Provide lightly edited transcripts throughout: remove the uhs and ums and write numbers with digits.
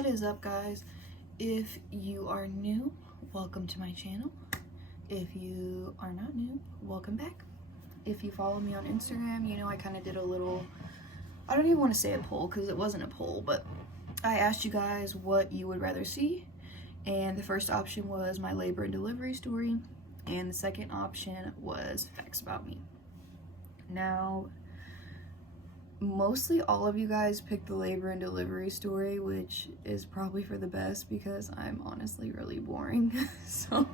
What is up, guys? If you are new, welcome to my channel. If you are not new, welcome back. If you follow me on Instagram, you know I kind of did a little, I don't even want to say a poll because it wasn't a poll, but I asked you guys what you would rather see, and the first option was my labor and delivery story, and the second option was facts about me. Now, mostly all of you guys picked the labor and delivery story, which is probably for the best because I'm honestly really boring. So,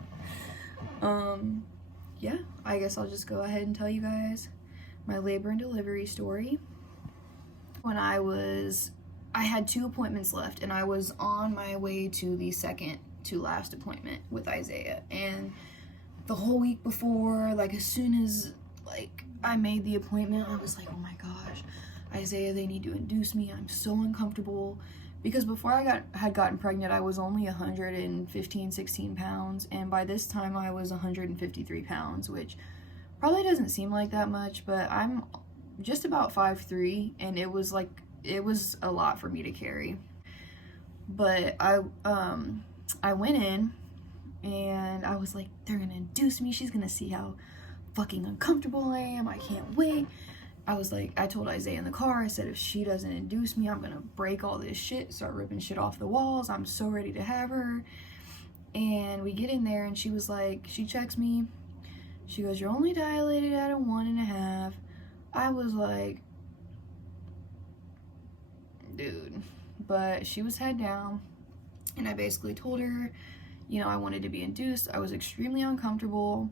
yeah, I guess I'll just go ahead and tell you guys my labor and delivery story. When I had 2 appointments left, and I was on my way to the second to last appointment with Isaiah. And the whole week before, like as soon as I made the appointment, I was like, oh my gosh, Isaiah, they need to induce me. I'm so uncomfortable. Because before I had gotten pregnant, I was only 16 pounds, and by this time I was 153 pounds, which probably doesn't seem like that much, but I'm just about 5'3", and it was a lot for me to carry. But I went in, and I was like, they're gonna induce me. She's gonna see how fucking uncomfortable I am. I can't wait. I told Isaiah in the car, I said, if she doesn't induce me, I'm gonna break all this shit, start ripping shit off the walls. I'm so ready to have her. And we get in there, and she was like, she checks me. She goes, you're only dilated at a 1.5. I was like, dude. But she was head down, and I basically told her, you know, I wanted to be induced. I was extremely uncomfortable.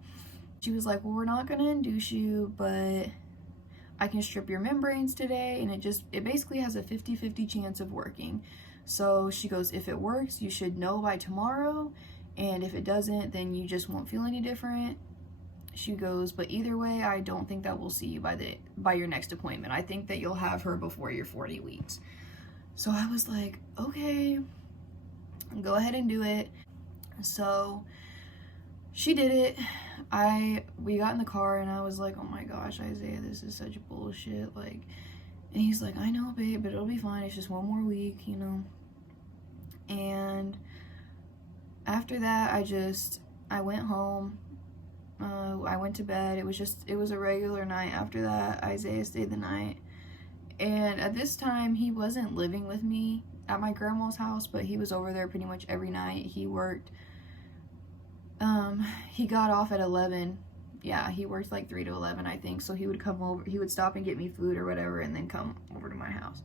She was like, well, we're not gonna induce you, but I can strip your membranes today, and it basically has a 50-50 chance of working. So she goes, if it works, you should know by tomorrow, and if it doesn't, then you just won't feel any different. She goes, but either way, I don't think that we'll see you by your next appointment. I think that you'll have her before your 40 weeks. So I was like, okay, go ahead and do it. So she did it. We got in the car, and I was like, oh my gosh, Isaiah, this is such bullshit. And he's like, I know, babe, but it'll be fine. It's just 1 more week, you know. And after that, I went home. I went to bed. It was a regular night. After that, Isaiah stayed the night. And at this time, he wasn't living with me at my grandma's house, but he was over there pretty much every night. He worked. He got off at 11. Yeah, he worked 3 to 11, I think. So he would come over, he would stop and get me food or whatever, and then come over to my house.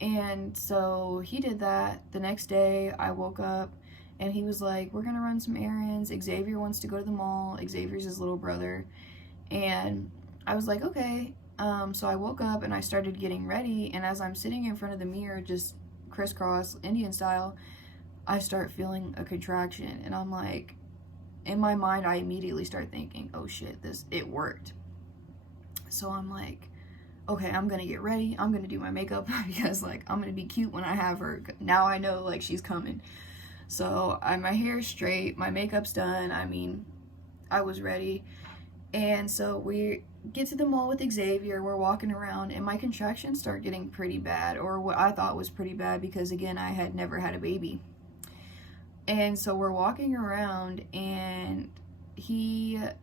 And so he did that. The next day, I woke up, and he was like, we're gonna run some errands. Xavier wants to go to the mall. Xavier's his little brother. And I was like, okay. So I woke up, and I started getting ready, and as I'm sitting in front of the mirror, just crisscross, Indian style, I start feeling a contraction, and I'm like, in my mind, I immediately start thinking, oh shit, it worked. So I'm like, okay, I'm gonna get ready. I'm gonna do my makeup because I'm gonna be cute when I have her. Now I know she's coming. So my hair's straight, my makeup's done. I mean, I was ready. And so we get to the mall with Xavier. We're walking around, and my contractions start getting pretty bad, or what I thought was pretty bad, because again, I had never had a baby. And so we're walking around, and Xavier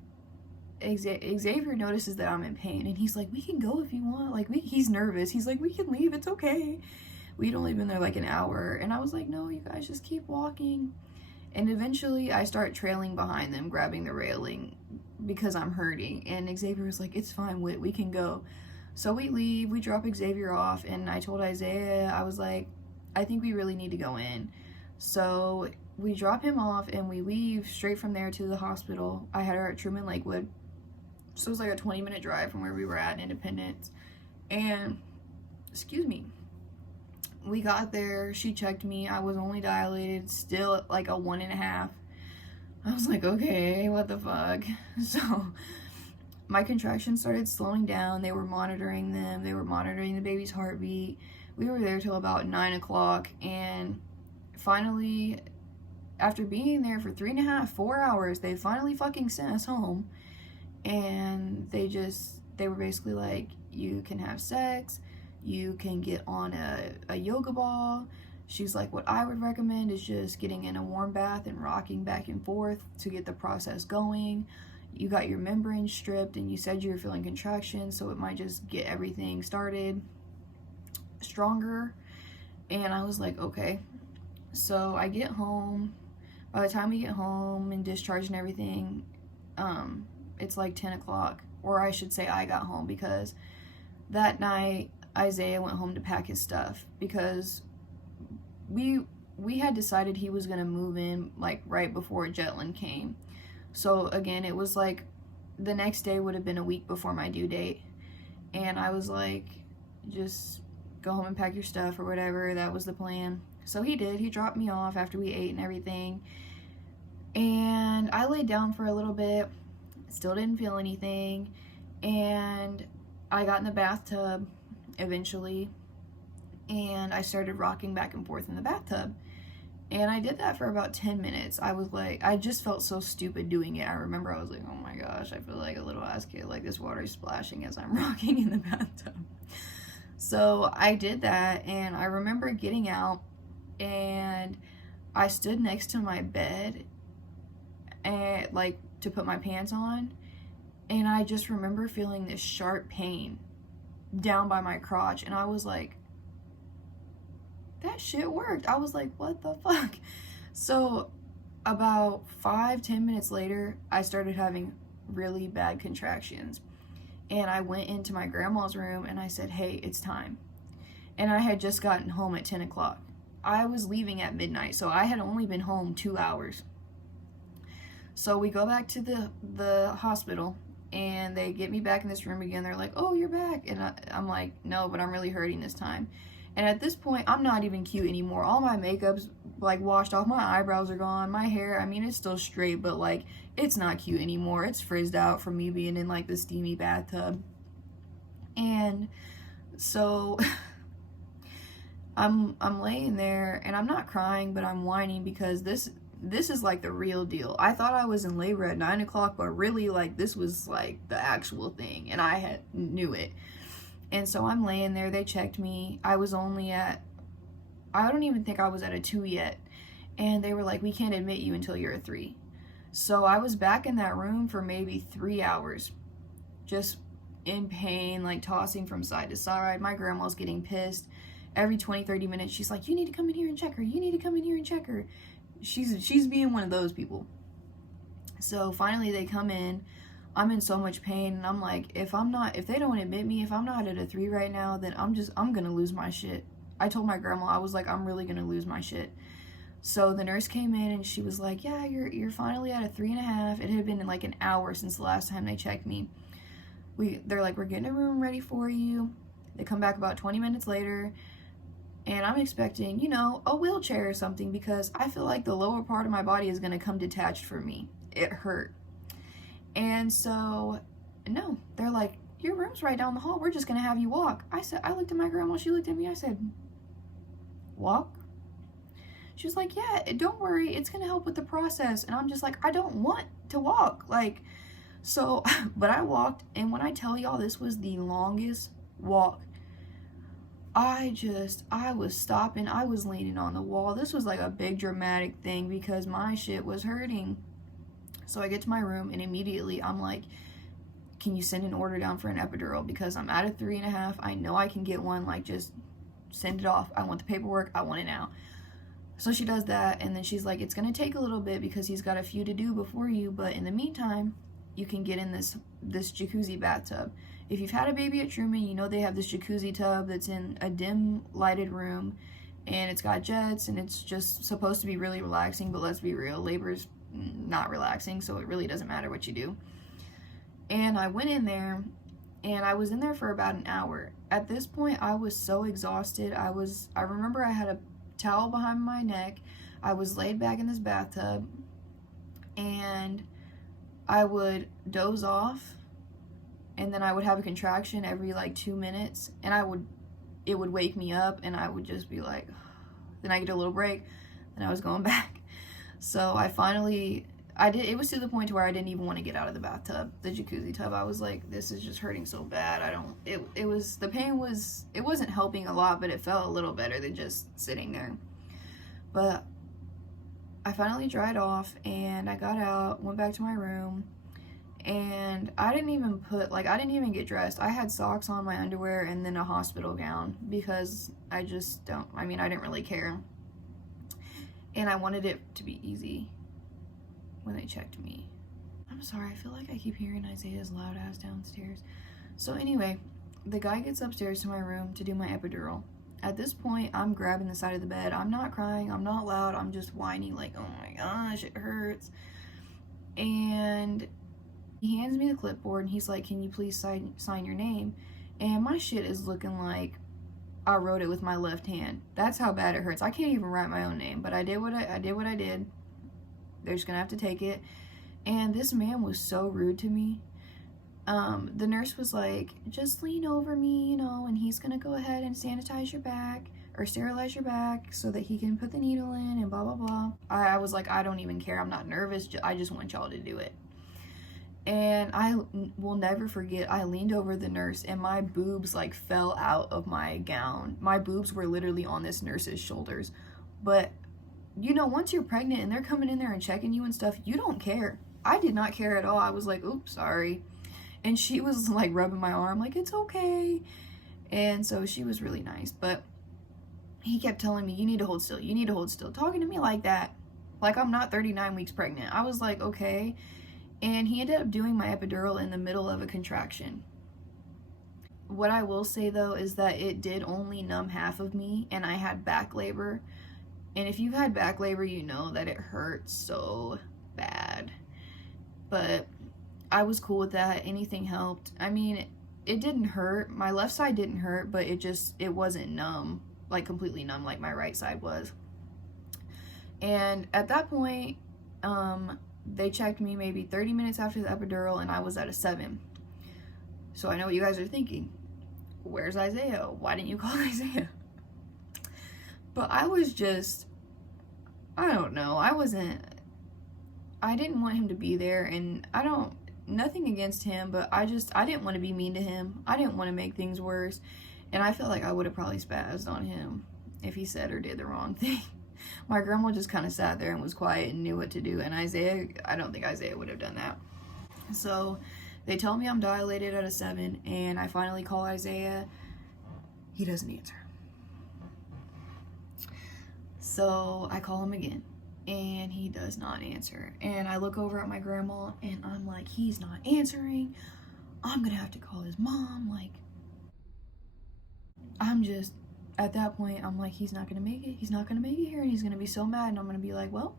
notices that I'm in pain, and he's like, we can go if you want. He's nervous. He's like, we can leave. It's okay. We'd only been there an hour. And I was like, no, you guys just keep walking. And eventually I start trailing behind them, grabbing the railing because I'm hurting. And Xavier was like, it's fine, Whit, we can go. So we leave, we drop Xavier off, and I told Isaiah, I was like, I think we really need to go in. So we drop him off, and we leave straight from there to the hospital. I had her at Truman Lakewood. So it was a 20-minute drive from where we were at in Independence. And, excuse me, we got there, she checked me. I was only dilated, still at a 1.5. I was like, okay, what the fuck? So my contractions started slowing down. They were monitoring them. They were monitoring the baby's heartbeat. We were there till about 9 o'clock, and finally, after being there for 3.5, 4 hours, they finally fucking sent us home. And they were basically like, you can have sex, you can get on a yoga ball. She's like, what I would recommend is just getting in a warm bath and rocking back and forth to get the process going. You got your membrane stripped and you said you were feeling contractions, so it might just get everything started stronger. And I was like, okay. So I get home. By the time we get home and discharged and everything, it's like 10 o'clock. Or I should say I got home, because that night Isaiah went home to pack his stuff, because we had decided he was going to move in like right before Jetland came. So again, it was like the next day would have been a week before my due date. And I was like, just go home and pack your stuff or whatever. That was the plan. So he did. He dropped me off after we ate and everything. And I laid down for a little bit. Still didn't feel anything. And I got in the bathtub eventually. And I started rocking back and forth in the bathtub. And I did that for about 10 minutes. I was like, I just felt so stupid doing it. I remember I was like, oh my gosh, I feel like a little ass kid. Like, this water is splashing as I'm rocking in the bathtub. So I did that, and I remember getting out, and I stood next to my bed and like to put my pants on, and I just remember feeling this sharp pain down by my crotch, and I was like, that shit worked. I was like, what the fuck? So about 5-10 minutes later, I started having really bad contractions. And I went into my grandma's room and I said, hey, it's time. And I had just gotten home at 10 o'clock. I was leaving at midnight, so I had only been home 2 hours. So we go back to the hospital, and they get me back in this room again. They're like, oh, you're back. And I'm like, no, but I'm really hurting this time. And at this point, I'm not even cute anymore. All my makeup's like washed off. My eyebrows are gone. My hair, I mean, it's still straight, but like, it's not cute anymore. It's frizzed out from me being in like the steamy bathtub. And so I'm laying there, and I'm not crying, but I'm whining, because this is like the real deal. I thought I was in labor at 9 o'clock, but really, like, this was like the actual thing, and I knew it. And so I'm laying there. They checked me. I was only at, I don't even think I was at a 2 yet. And they were like, we can't admit you until you're a 3. So I was back in that room for maybe 3 hours, just in pain, like tossing from side to side. My grandma's getting pissed. Every 20-30 minutes, she's like, you need to come in here and check her. You need to come in here and check her. She's being one of those people. So finally they come in. I'm in so much pain, and I'm like, if they don't admit me, if I'm not at a 3 right now, then I'm gonna lose my shit. I told my grandma, I was like, I'm really gonna lose my shit. So the nurse came in, and she was like, yeah, you're finally at a 3.5. It had been like an hour since the last time they checked me. They're like, we're getting a room ready for you. They come back about 20 minutes later, and I'm expecting, you know, a wheelchair or something, because I feel like the lower part of my body is gonna come detached for me. It hurt. And so, no, they're like, your room's right down the hall. We're just going to have you walk. I looked at my grandma. She looked at me. I said, walk? She was like, yeah, don't worry. It's going to help with the process. And I'm just like, I don't want to walk. Like, so, but I walked. And when I tell y'all, this was the longest walk. I was stopping. I was leaning on the wall. This was like a big dramatic thing, because my shit was hurting. So I get to my room, and immediately I'm like, can you send an order down for an epidural? Because I'm at a 3.5. I know I can get one. Like, just send it off. I want the paperwork. I want it now. So she does that, and then she's like, it's going to take a little bit because he's got a few to do before you, but in the meantime, you can get in this jacuzzi bathtub. If you've had a baby at Truman, you know they have this jacuzzi tub that's in a dim lighted room, and it's got jets, and it's just supposed to be really relaxing, but let's be real, labor's not relaxing, so it really doesn't matter what you do. And I went in there, and I was in there for about an hour. At this point, I was so exhausted. I remember I had a towel behind my neck. I was laid back in this bathtub, and I would doze off, and then I would have a contraction every like 2 minutes, and it would wake me up, and I would just be like, then I get a little break, and I was going back. So it was to the point to where I didn't even want to get out of the bathtub, the jacuzzi tub. I was like, this is just hurting so bad. The pain wasn't helping a lot, but it felt a little better than just sitting there. But I finally dried off and I got out, went back to my room, and I didn't even get dressed. I had socks on, my underwear, and then a hospital gown because I didn't really care. And I wanted it to be easy when they checked me. I'm sorry, I feel like I keep hearing Isaiah's loud ass downstairs. So anyway, the guy gets upstairs to my room to do my epidural. At this point, I'm grabbing the side of the bed. I'm not crying, I'm not loud, I'm just whining like, oh my gosh, it hurts. And he hands me the clipboard and he's like, can you please sign your name? And my shit is looking like I wrote it with my left hand. That's how bad it hurts. I can't even write my own name, but I did what I did. They're just gonna have to take it. And this man was so rude to me. The nurse was like, just lean over me, and he's gonna go ahead and sanitize your back or sterilize your back so that he can put the needle in and blah blah blah. I was like, I don't even care, I'm not nervous, I just want y'all to do it. And I will never forget, I leaned over the nurse and my boobs like fell out of my gown. My boobs were literally on this nurse's shoulders. But once you're pregnant and they're coming in there and checking you and stuff, you don't care. I did not care at all. I was like, oops, sorry. And she was like rubbing my arm like, it's okay. And so she was really nice. But he kept telling me, you need to hold still, you need to hold still, talking to me like that, like I'm not 39 weeks pregnant. I was like, okay. And he ended up doing my epidural in the middle of a contraction. What I will say though is that it did only numb half of me, and I had back labor. And if you've had back labor, you know that it hurts so bad. But I was cool with that. Anything helped. I mean, it didn't hurt. My left side didn't hurt, but it wasn't numb, like completely numb like my right side was. And at that point, they checked me maybe 30 minutes after the epidural and I was at a 7. So I know what you guys are thinking. Where's Isaiah? Why didn't you call Isaiah? But I was just, I don't know. I didn't want him to be there, and nothing against him, but I didn't want to be mean to him. I didn't want to make things worse. And I feel like I would have probably spazzed on him if he said or did the wrong thing. My grandma just kind of sat there and was quiet and knew what to do. And I don't think Isaiah would have done that. So they tell me I'm dilated at a 7, and I finally call Isaiah. He doesn't answer. So I call him again, and he does not answer. And I look over at my grandma, and I'm like, he's not answering. I'm gonna have to call his mom. Like, at that point, I'm like, he's not gonna make it. He's not gonna make it here, and he's gonna be so mad, and I'm gonna be like, well.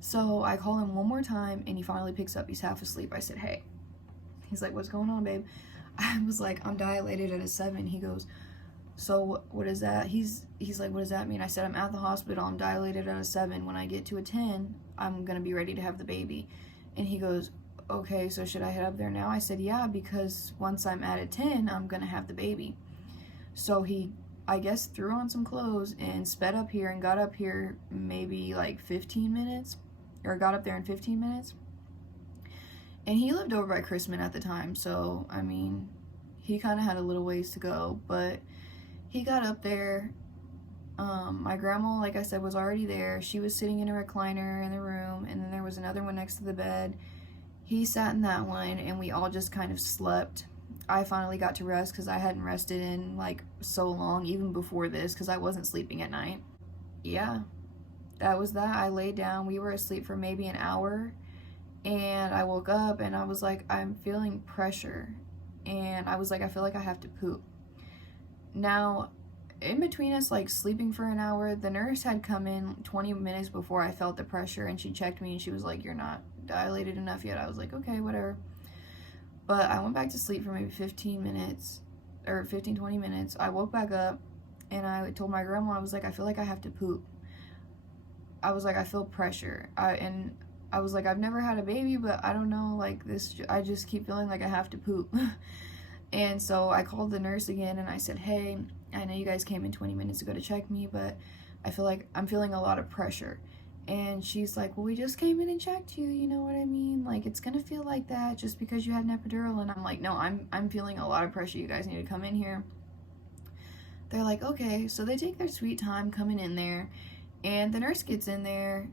So I call him one more time, and he finally picks up. He's half asleep. I said, hey. He's like, what's going on, babe? I was like, I'm dilated at a 7. He goes, so what is that? He's like, what does that mean? I said, I'm at the hospital. I'm dilated at a 7. When I get to a 10, I'm gonna be ready to have the baby. And he goes, okay, so should I head up there now? I said, yeah, because once I'm at a 10, I'm gonna have the baby. So he, I guess, threw on some clothes and sped up here and got up here maybe like 15 minutes, or got up there in 15 minutes. And he lived over by Chrisman at the time, so I mean, he kind of had a little ways to go, but he got up there. My grandma, like I said, was already there. She was sitting in a recliner in the room, and then there was another one next to the bed. He sat in that one, and we all just kind of slept. I finally got to rest because I hadn't rested in like so long, even before this, because I wasn't sleeping at night. Yeah, that was that. I laid down. We were asleep for maybe an hour, and I woke up and I was like, I'm feeling pressure, and I was like, I feel like I have to poop. Now, in between us like sleeping for an hour, the nurse had come in 20 minutes before I felt the pressure, and she checked me and she was like, you're not dilated enough yet. I was like, okay, whatever. But I went back to sleep for maybe 15 minutes or 15, 20 minutes. I woke back up and I told my grandma, I was like, I feel like I have to poop. I was like, I feel pressure. I was like, I've never had a baby, but I don't know, like this, I just keep feeling like I have to poop. And so I called the nurse again and I said, hey, I know you guys came in 20 minutes ago to check me, but I feel like I'm feeling a lot of pressure. And she's like, well, we just came in and checked you, you know what I mean? Like, it's gonna feel like that just because you had an epidural. And I'm like, no, I'm feeling a lot of pressure. You guys need to come in here. They're like, okay. So they take their sweet time coming in there. And the nurse gets in there,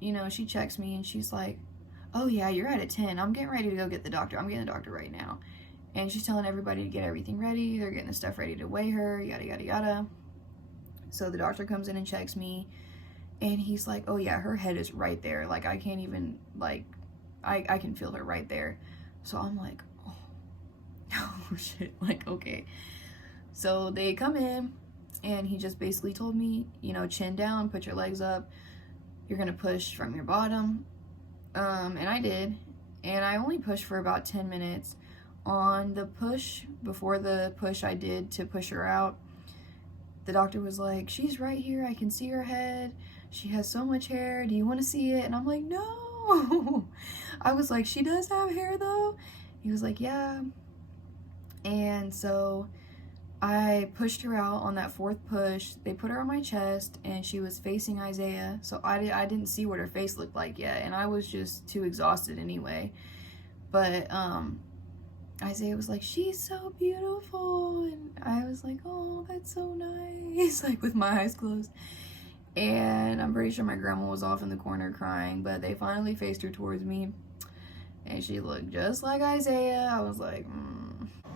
you know, she checks me and she's like, oh yeah, you're at a 10. I'm getting ready to go get the doctor. I'm getting the doctor right now. And she's telling everybody to get everything ready. They're getting the stuff ready to weigh her, yada, yada, yada. So the doctor comes in and checks me. And he's like, oh yeah, her head is right there. Like, I can't even, like, I can feel her right there. So I'm like, oh shit, like, okay. So they come in, and he just basically told me, you know, chin down, put your legs up. You're gonna push from your bottom. And I did. And I only pushed for about 10 minutes. On the push, before the push I did to push her out, the doctor was like, she's right here. I can see her head. She has so much hair. Do you want to see it? And I'm like, no. I was like, she does have hair though? He was like, yeah. And so I pushed her out on that fourth push. They put her on my chest and she was facing Isaiah. So I didn't see what her face looked like yet. And I was just too exhausted anyway. But Isaiah was like, she's so beautiful. And I was like, oh, that's so nice. Like, with my eyes closed. And I'm pretty sure my grandma was off in the corner crying, but they finally faced her towards me, and she looked just like Isaiah. I was like,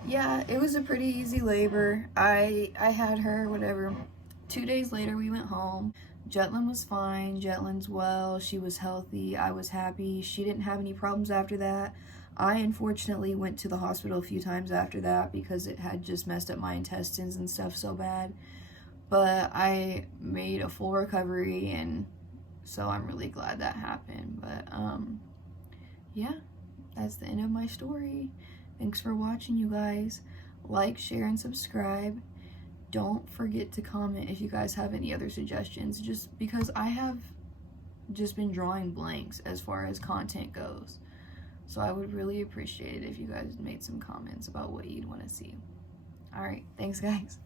yeah, it was a pretty easy labor. I had her, whatever. 2 days later, we went home. Jetlyn was fine. Jetlyn's well. She was healthy. I was happy. She didn't have any problems after that. I unfortunately went to the hospital a few times after that because it had just messed up my intestines and stuff so bad. But I made a full recovery, and so I'm really glad that happened. But yeah, that's the end of my story. Thanks for watching, you guys. Like, share, and subscribe. Don't forget to comment if you guys have any other suggestions, just because I have just been drawing blanks as far as content goes. So I would really appreciate it if you guys made some comments about what you'd want to see. All right, thanks guys.